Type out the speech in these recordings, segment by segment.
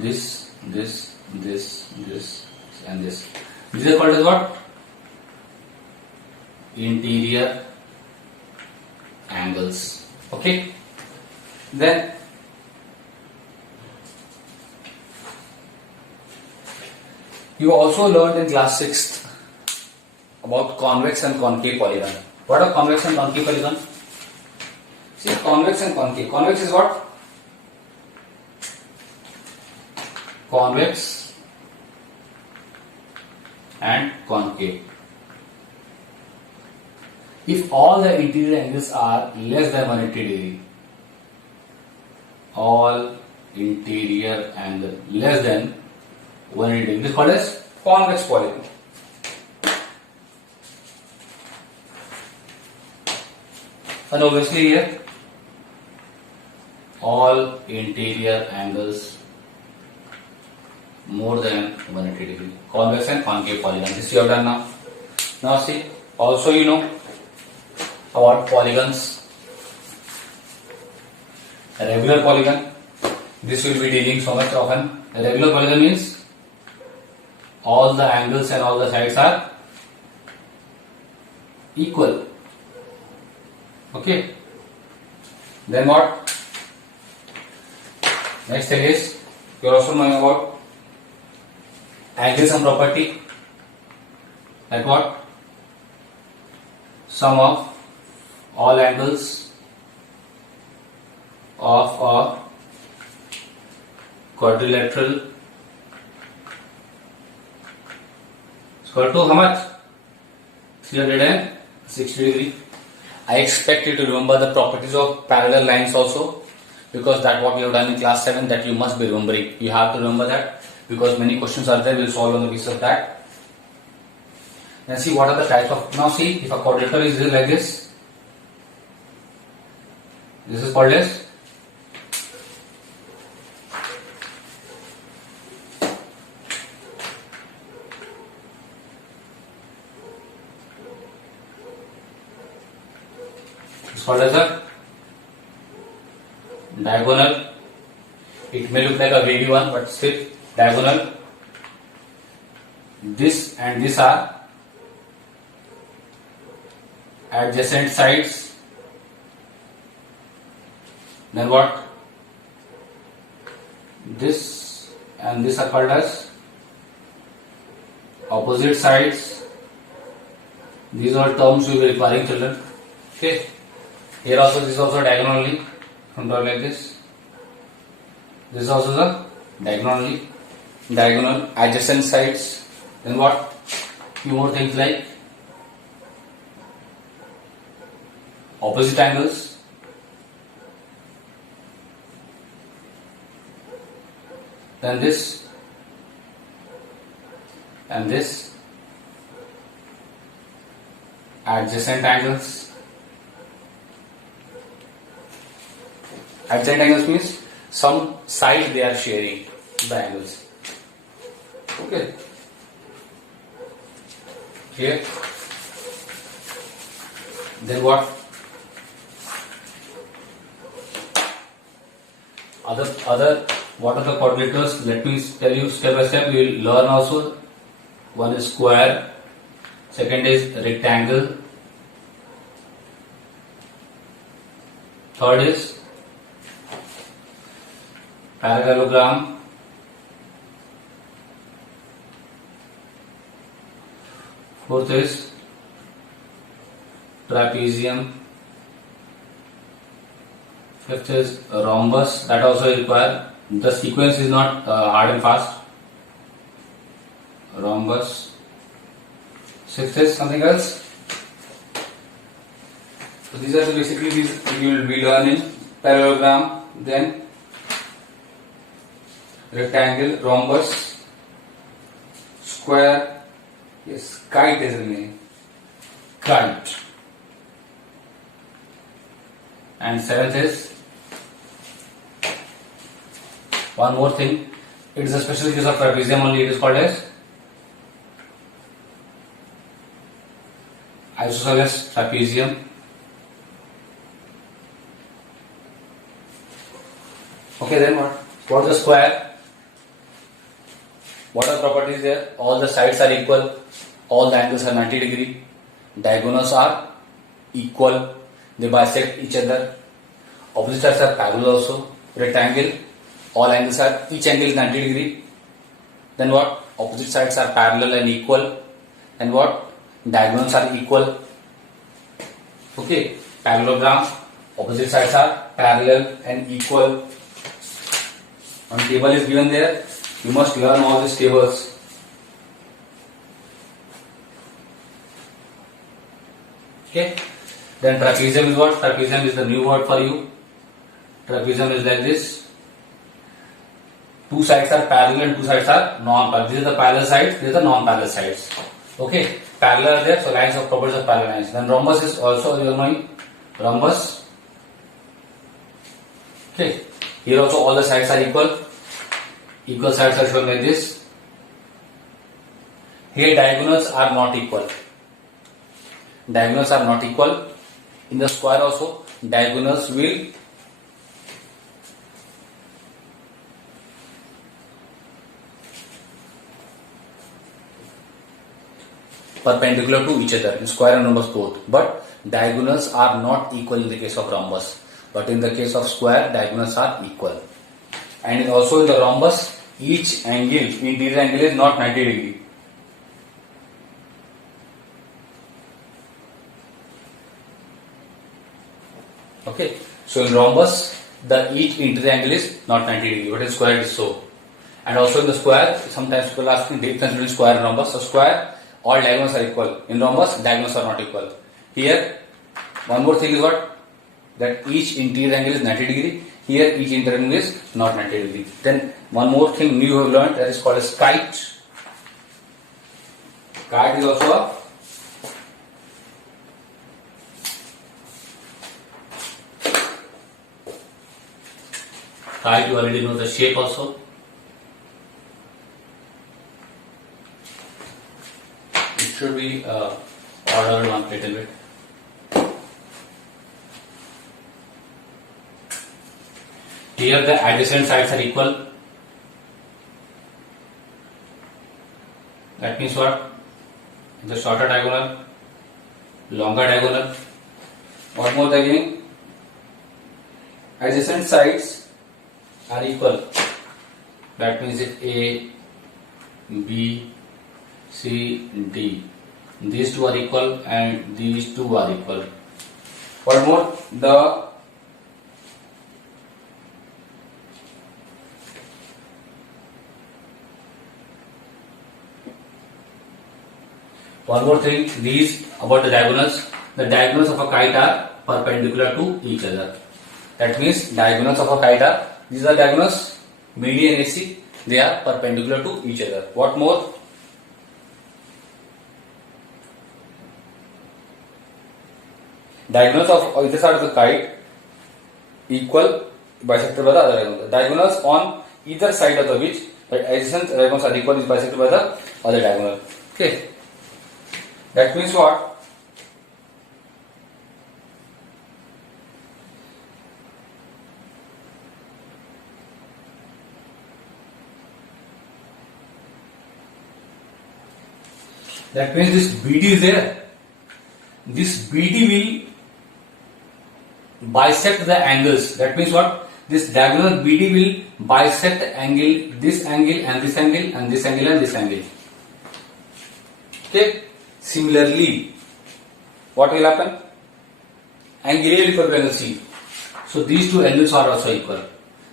this, and this. These are called as what? Interior angles. Okay. Then you also learned in class 6th about convex and concave polygon. What are convex and concave polygon? See, convex and concave. Convex is what? Convex and concave. If all the interior angles are less than 180 degree, all interior angle less than 180 degree, this is called as convex polygon. And obviously here, all interior angles more than 180 degree, convex and concave polygon. This you have done now. Now see, also you know about polygons. A regular polygon, this will be dealing so much often. A regular polygon means all the angles and all the sides are equal. Okay. Then what? Next thing is, you are also knowing about angles and property. Like what? Sum of all angles of a quadrilateral is equal to how much? 360 degree. I expect you to remember the properties of parallel lines also, because that's what we have done in class 7, that you must be remembering. You have to remember that because many questions are there, we'll solve on the basis of that. Now see what are the types of, now see if a quadrilateral is like this is called as a diagonal. It may look like a wavy one, but still diagonal. This and this are adjacent sides. Then what? This and this are called as opposite sides. These are terms you will be requiring, children. Okay. Here also, this is also diagonally, from down like this. This is also the diagonal adjacent sides. Then what? Few more things like opposite angles. Then this and this, adjacent angles. Adjacent angles means some side they are sharing the angles. Okay. Here. Then what? What are the quadrilaters? Let me tell you step by step. We will learn also. One is square. Second is rectangle. Third is parallelogram. Fourth is trapezium. Fifth is rhombus. That also require, the sequence is not hard and fast. Rhombus. Sixth is something else. So these are basically these you will be learning. Parallelogram, then rectangle, rhombus, square. Yes, kite is the name. Kite. And seventh is one more thing. It is a special case of trapezium only. It is called as isosceles trapezium. Okay, then what? What is a square? What are properties there? All the sides are equal, all the angles are 90 degree, diagonals are equal, they bisect each other, opposite sides are parallel also, rectangle, all angles are, each angle is 90 degree, then what? Opposite sides are parallel and equal, and what? Diagonals are equal. Okay, parallelogram, opposite sides are parallel and equal. One table is given there. You must learn all these tables. Okay. Then trapezium is what? Trapezium is the new word for you. Trapezium is like this. Two sides are parallel and two sides are non-parallel. These are the parallel sides. These are the non-parallel sides. Okay. Parallel are there. So lines of properties of parallel lines. Then rhombus is also you know rhombus. Okay. Here also all the sides are equal. Equal sides are shown like this. Here diagonals are not equal. Diagonals are not equal. In the square also diagonals will perpendicular to each other in square and rhombus both. But diagonals are not equal in the case of rhombus. But in the case of square, diagonals are equal. And also in the rhombus, each angle, interior angle is not 90 degree. Okay, so in rhombus, the each interior angle is not 90 degree, but in square it is so. And also in the square, sometimes people ask me difference between square and rhombus. So square, all diagonals are equal. In rhombus, diagonals are not equal. Here, one more thing is what? That each interior angle is 90 degree. Here each interior angle is not 90 degree. Then one more thing new you have learned, that is called as kite. Kite is also a kite. You already know the shape also. It should be ordered one little bit. Here the adjacent sides are equal. That means what? The shorter diagonal, longer diagonal. One more again. Adjacent sides are equal. That means if A, B, C, D. These two are equal and these two are equal. One more. One more thing, these about the diagonals. The diagonals of a kite are perpendicular to each other. That means diagonals of a kite are, these are diagonals, BD and AC, they are perpendicular to each other. What more? Diagonals of either side of the kite equal bisected by the other diagonal. Diagonals on either side of the which the adjacent diagonals are equal is bisected by the other diagonal. Okay. That means what? That means this BD is there. This BD will bisect the angles. That means what? This diagonal BD will bisect the angle, this angle and this angle and this angle and this angle. Okay. Similarly, what will happen? Angle A will equal to angle C. So these two angles are also equal.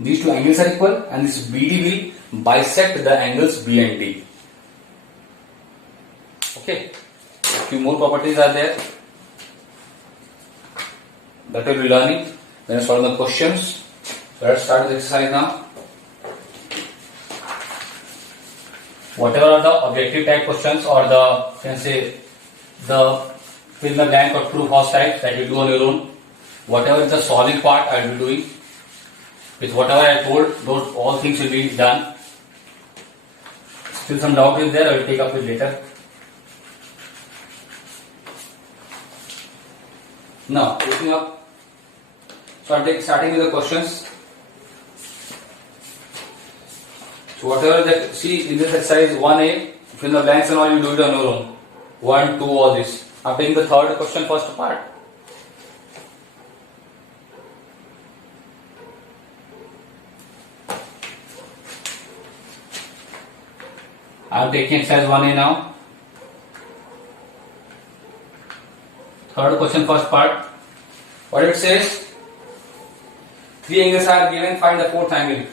These two angles are equal and this BD will bisect the angles B and D. Okay. A few more properties are there that we will be learning. Then solve the questions. So let's start with exercise now. Whatever are the objective type questions or the, you can say, the fill in the blank or true false types that you do on your own. Whatever is the solving part I will be doing. With whatever I told, those all things will be done. Still some doubt is there, I will take up it later. Now, looking up. So I am starting with the questions. So whatever that, see in this exercise 1A, fill the blanks and all, you do it on your own. 1, 2, all this. I'm taking the third question, first part. I'm taking exercise 1A now. Third question, first part. What it says? Three angles are given, find the fourth angle.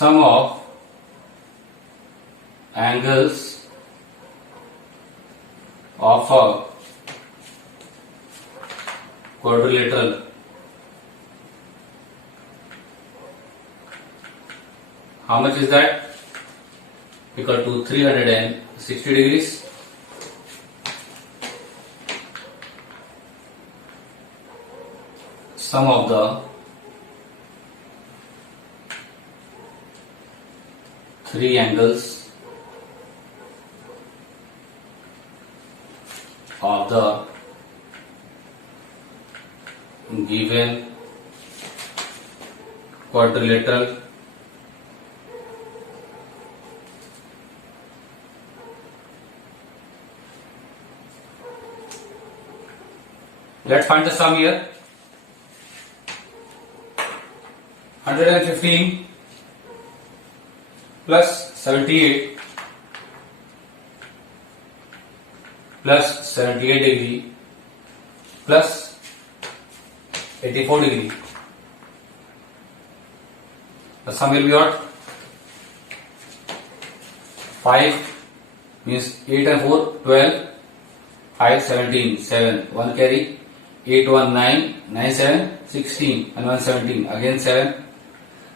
Sum of angles of a quadrilateral how much is that? Equal to 360 degrees. Sum of the three angles of the given quadrilateral let's find the sum here. 115 plus 78 plus 78 degree plus 84 degree. The sum will be what? 5 means 8 and 4, 12, 5, 17, 7, 1 carry, 8, 1, 9, 9, 7, 16, and 1, 17, again 7,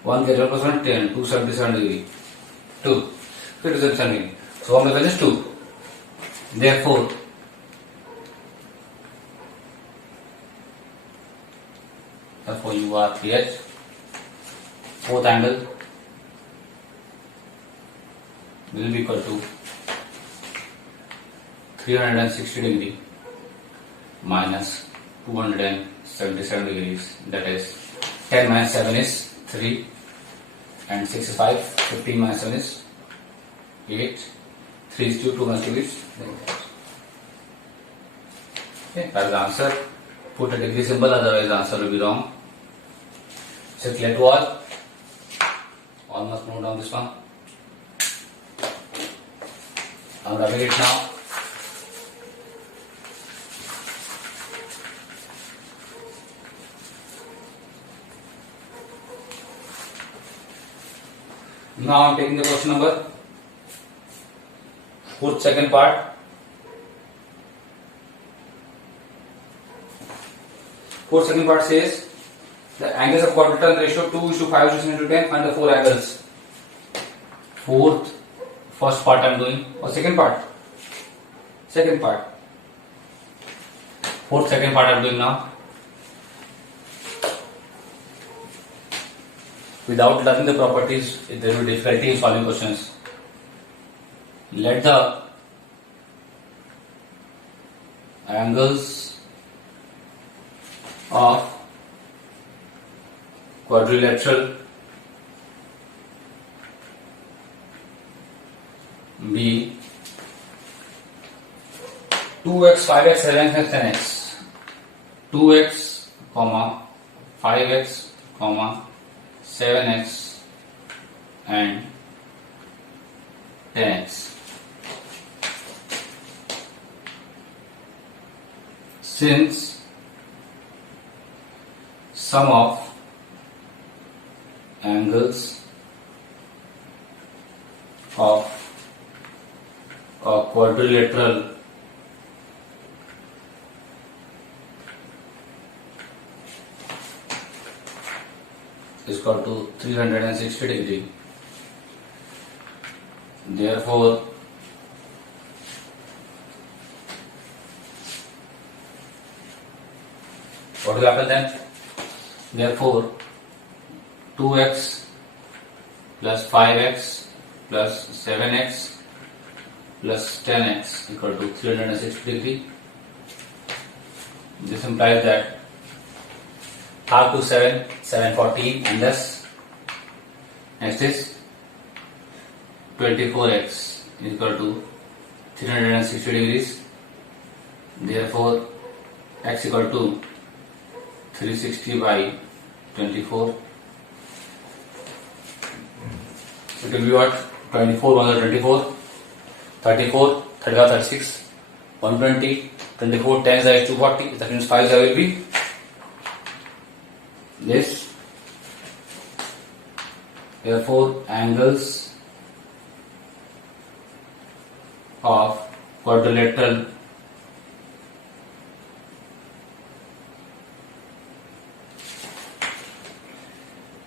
1 carry plus 1, 10, 277 degree, 2, 57 degree. So 1 plus 1 is 2. Therefore, you are PH, fourth angle will be equal to 360 degree minus 277 degrees, that is 10 minus 7 is 3 and 6 is 5, 15 minus 7 is 8, 3 is 2, 2 minus 2 is okay, that's the answer. Put a degree symbol, otherwise the answer will be wrong. So clear to all must note down this one. I'm rubbing it now. Now I'm taking the question number 4th, second part. 4th, second part says the angles of quadrilateral ratio 2:5:10. Find the 4 angles. 4th, first part I'm doing, or second part? Second part. 4th, second part I'm doing now. Without learning the properties, there will be difficulty in solving questions. Let the angles of quadrilateral be 2x, 5x, 7x, 10x. 2x, 5x, 7x and 10x. Since sum of angles of a quadrilateral is equal to 360 degree. Therefore, what will happen then? Therefore, 2x plus 5x plus 7x plus 10x equal to 360 degree. This implies that half to 7, 714, and thus next is 24x is equal to 360 degrees. Therefore, x equal to 360 by 24. It will be what? 24, 1 24, 34, 35, 36, 120, 24, 10 is 240. That means 5 will be this. Therefore, angles of quadrilateral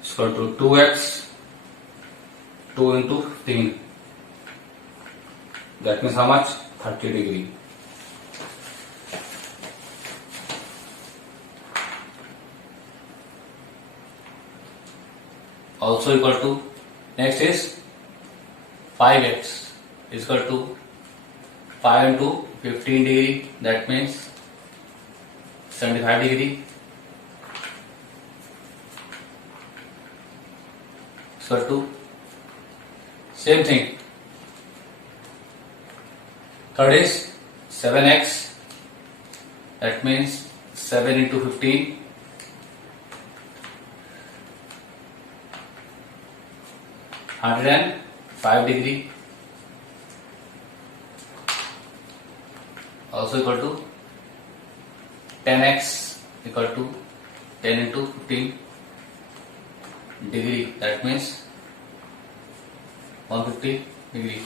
is equal to 2x, 2 into 15. That means how much? 30 degree. Also equal to, next is 5x is equal to 5 into 15 degree, that means 75 degree. Is equal to, same thing. Third is 7x, that means 7 into 15, 105 degree. Also equal to 10x equal to 10 into 15 degree, that means 150 degree.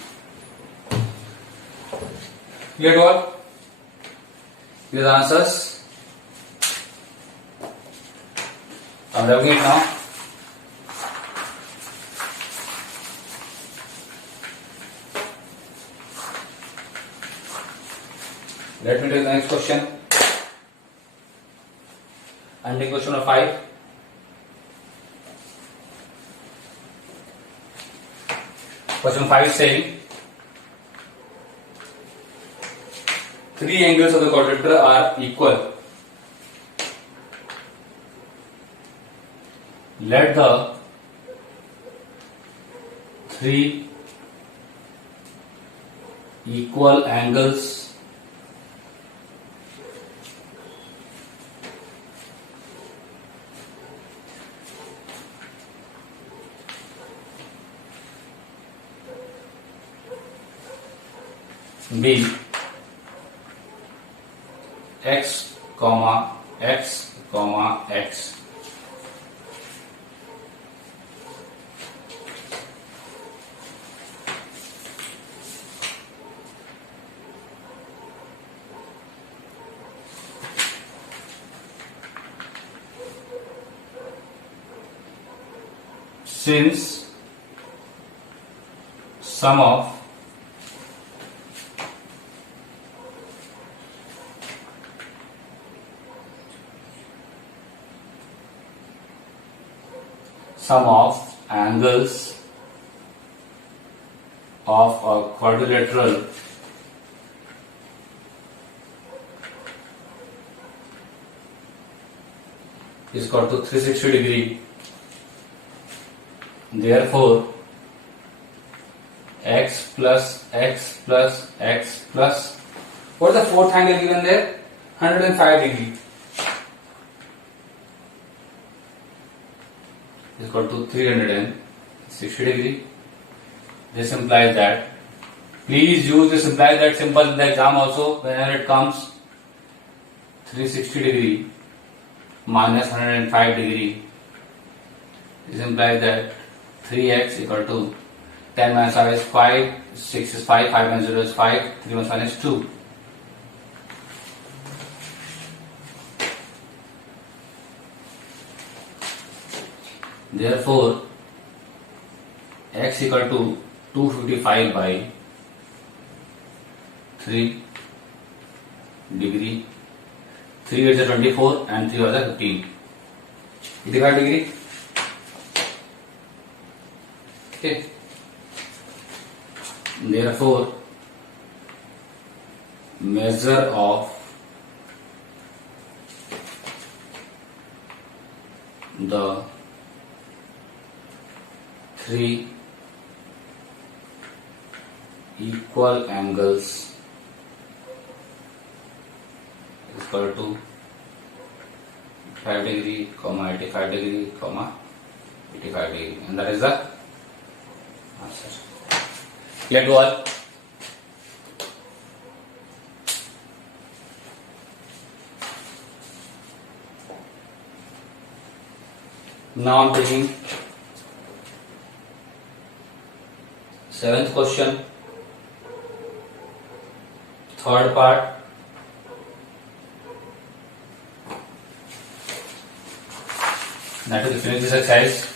Clear to all? These are answers. I'm wrapping it now. Let me take the next question. And the question number 5. Question 5 is saying, three angles of the quadrilateral are equal. Let the three equal angles be x, x, x. Since sum of angles of a quadrilateral is equal to 360 degree. Therefore, x plus x plus x plus, what is the fourth angle given there? 105 degree is equal to 360 degree. This implies that, please use this implies that symbol in the exam also whenever it comes. 360 degree minus 105 degree. This implies that 3x equal to 10 minus 5 is 5, 6 is 5, 5 minus 0 is 5, 3 minus 1 is 2. Therefore, x equal to 255 by 3 degree. 3 is 24 and 3 is 15. 85 degree. Okay. Therefore, measure of the three equal angles is equal to 5 degree, 85 degree, 85 degree, and that is the answer. Clear to all? Now I am taking 7th question, third part. Now to finish this exercise,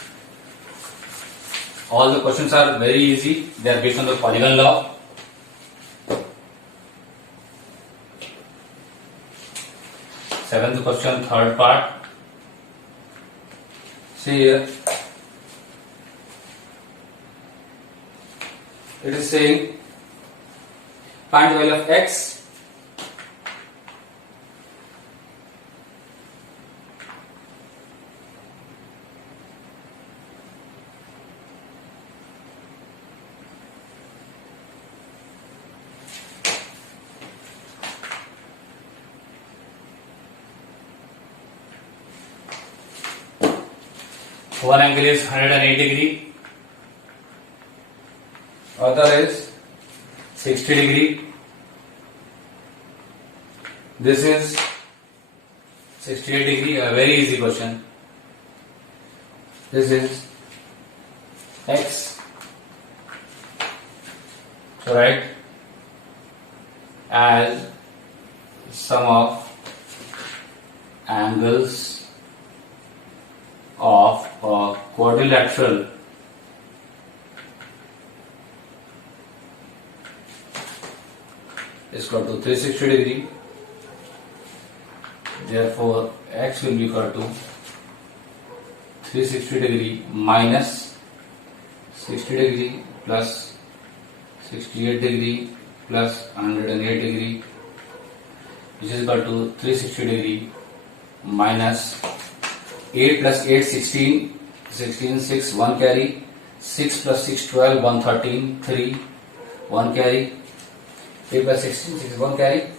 all the questions are very easy. They are based on the polygon law. Seventh question, third part. See here, it is saying find the value of x one angle is 108 degree, other is 60 degree. This is 68 degree, a very easy question. This is x. So write as sum of angles of a quadrilateral is equal to 360 degree. Therefore, x will be equal to 360 degree minus 60 degree plus 68 degree plus 108 degree, which is equal to 360 degree minus 8 plus 8 16, 16 6 1 carry, 6 plus 6 12 1 13 3 1 carry, 8 plus 16 6 1 carry,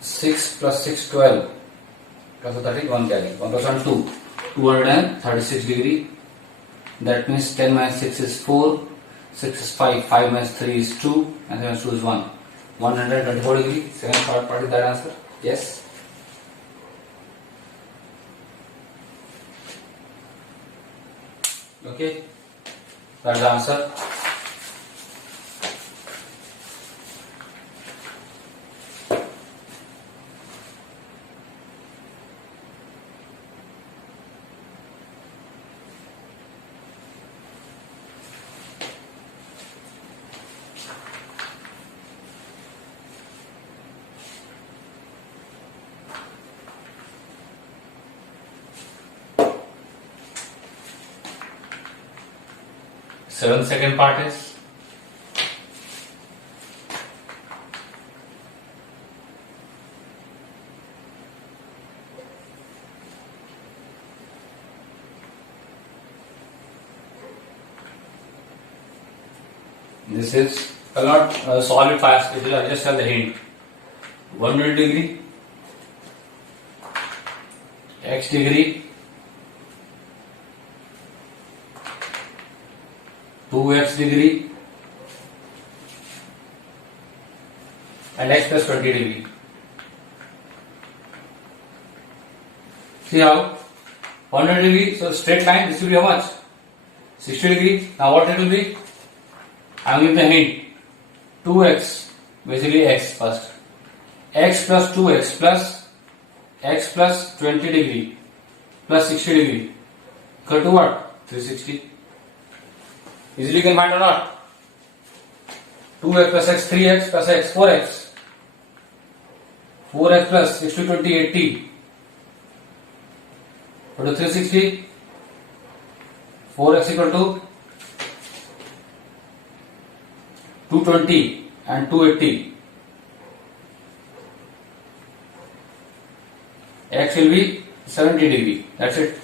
6 plus 6 12 plus 13 1 carry, 1 plus 1 2, 236 degree. That means 10 minus 6 is 4, 6 is 5, 5 minus 3 is 2, and 7 minus 2 is 1, 124 degree. Second part is that answer? Yes. Okay, that's the answer. Second part is this is, I will not solve it fast, it will, I just tell the hint. 100 degree, x degree, 2x degree, and x plus 20 degree. See how? 100 degree, so straight line, this will be how much? 60 degree. Now what it will be? I am giving the hint. 2x, basically x first. X plus 2x plus x plus 20 degree plus 60 degree. Equal to what? 360. Easily you can find or not? 2x plus x, 3x plus x, 4x. 4x plus 60, 20, 80. Equal to 360. 4x equal to 220 and 280. X will be 70 degree. That's it.